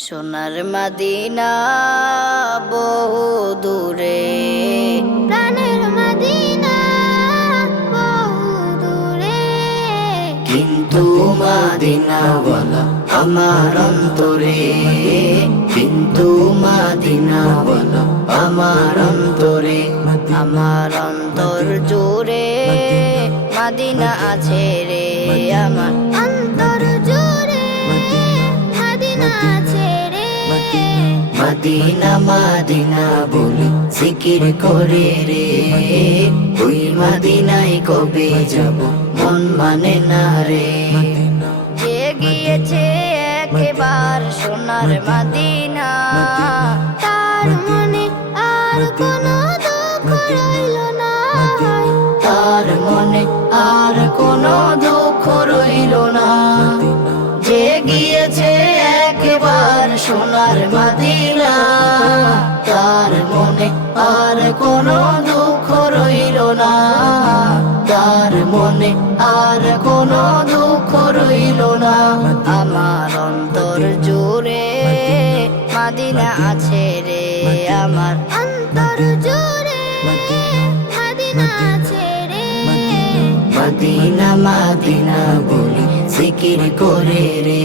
সোনার মাদিনা বহু দূরে। প্রাণের মদিনা বহু দূরে। কিন্তু মাদিনাওয়ালা আমার অন্তরে। কিন্তু মাদিনাওয়ালা আমার অন্তরে। আমার অন্তর জুড়ে মাদিনা আছে রে আমার। মাদিনা বলে জিকির করে রে। ওই মাদিনায় কবে যাব, মন মানে না রে। গিয়েছে একবার সোনার মাদিনা? তার মনে আর কোনো দুঃখ রইল না। তার মনে আর কোনো দুঃখ রইল না। যে গিয়েছে একবার সোনার মাদিনা মনে আর কোনো দুঃখ রইল না। তার মনে আর কোনো দুঃখ রইল না। আমার অন্তর জুড়ে মাদিনা আছে রে আমার। অন্তর জুড়ে মদিনা ছেড়ে মদিনা মদিনা বলি জিকির করে রে।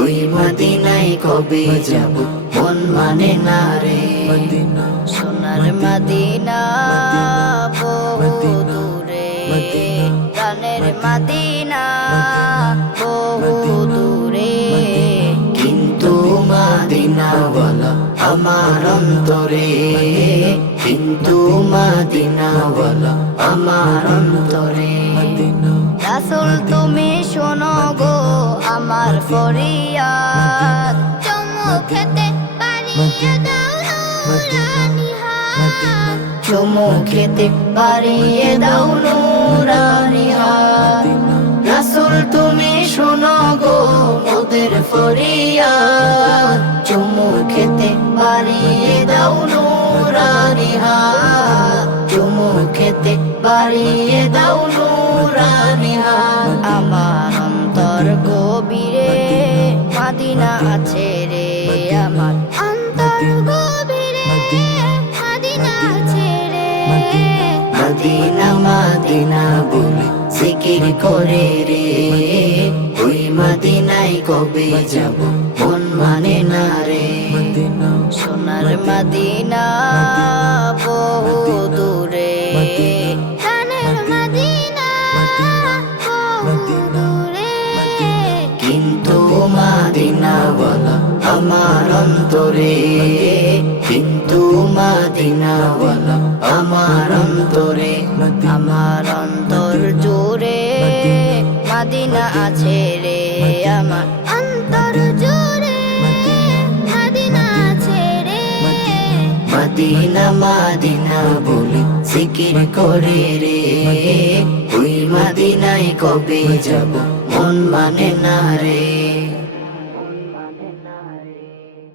ওই মদিনায় কবে যাব? মন মানে না রে। সোনার মদিনা বহু দূরে প্রাণের মদিনা বহু দূরে। কিন্তু মদিনাওয়ালা আমার অন্তরে কিন্তু মদিনাওয়ালা আমার অন্তরে। রাসুল তুমি শোনো গো আমার ফরিয়াদ। দাও নুরানি হাত চুমু খেতে বাড়িয়ে দাও নুরানি হাত রাসুল, তুমি শোনো গো মোদের ফরিয়াদ। চুমু খেতে বাড়িয়ে দাও নুরানি হাত চুমু খেতে বাড়িয়ে দাও নুরানি আমার অন্তর গভীরে মাদিনা আছে। মদিনা মদিনা বলে জিকির করে রে। ওই মদিনায় কবে যাব, মন মানে না রে। সোনার মদিনা বহু দূরে। কিন্তু মাদিনাওয়ালা আমার অন্তরে। কিন্তু মাদিনাওয়ালা আমার অন্তর জুড়ে মদিনা ছেড়ে মদিনা মাদিনা বলি জিকির করে রে। ওই মদিনায় কবে যাব? মন মানে না রে।